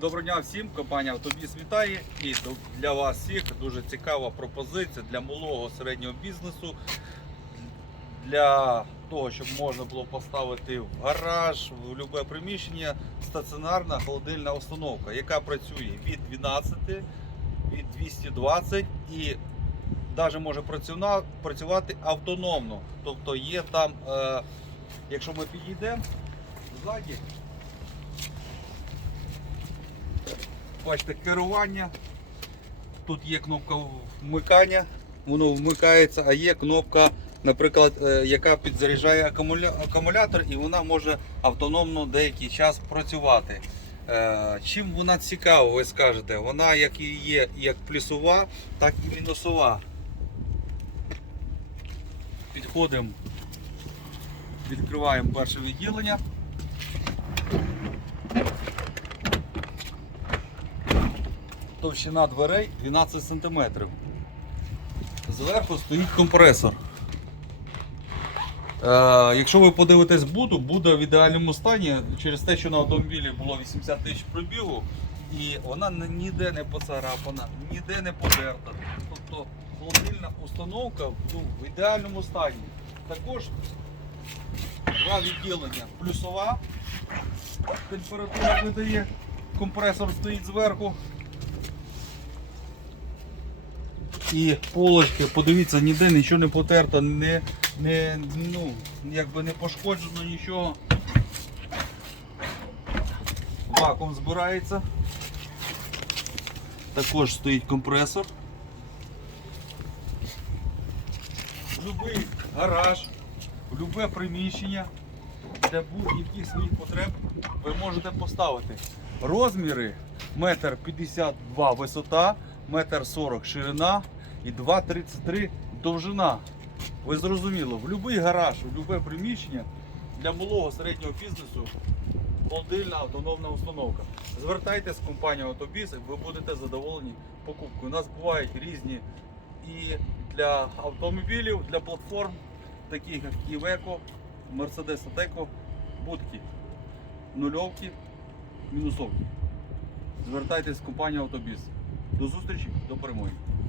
Доброго дня всім, компанія Автобіс вітає. І для вас всіх дуже цікава пропозиція для малого середнього бізнесу. Для того, щоб можна було поставити в гараж, в будь-яке приміщення стаціонарна холодильна установка, яка працює від 12, від 220 і навіть може працювати автономно. Тобто є там, е, якщо ми підійдемо ззаді, бачите, керування. Тут є кнопка вмикання, воно вмикається, а є кнопка, наприклад, е, яка підзаряджає акумулятор і вона може автономно деякий час працювати. Е, Чим вона цікава, ви скажете? Вона як і є як плюсова, так і мінусова. Підходимо, відкриваємо перше відділення. Товщина дверей 12 см. Зверху стоїть компресор. Е, якщо ви подивитесь буду, буде в ідеальному стані через те, що на автомобілі було 80 тисяч пробігу, і вона ніде не поцарапана, ніде не подерта. Тобто холодильна установка ну, в ідеальному стані. Також два відділення. Плюсова температура видає, компресор стоїть зверху. І полочки, подивіться, ніде нічого не потерто, не, не, ну, якби не пошкоджено нічого. Вакуум збирається. Також стоїть компресор. Будь-який гараж, будь-яке приміщення, для будь-яких своїх потреб ви можете поставити. Розміри 1,52 м висота, 1,40 м ширина і 2,33 довжина. Ви зрозуміло, в будь-який гараж, в будь-яке приміщення для малого середнього бізнесу холодильна автономна установка. Звертайтесь в компанію Автобіс, ви будете задоволені покупкою. У нас бувають різні і для автомобілів, для платформ, таких як Iveco, Mercedes Ateco, будки, нульовки, мінусовки. Звертайтесь в компанію Автобіс. До зустрічі, до перемоги.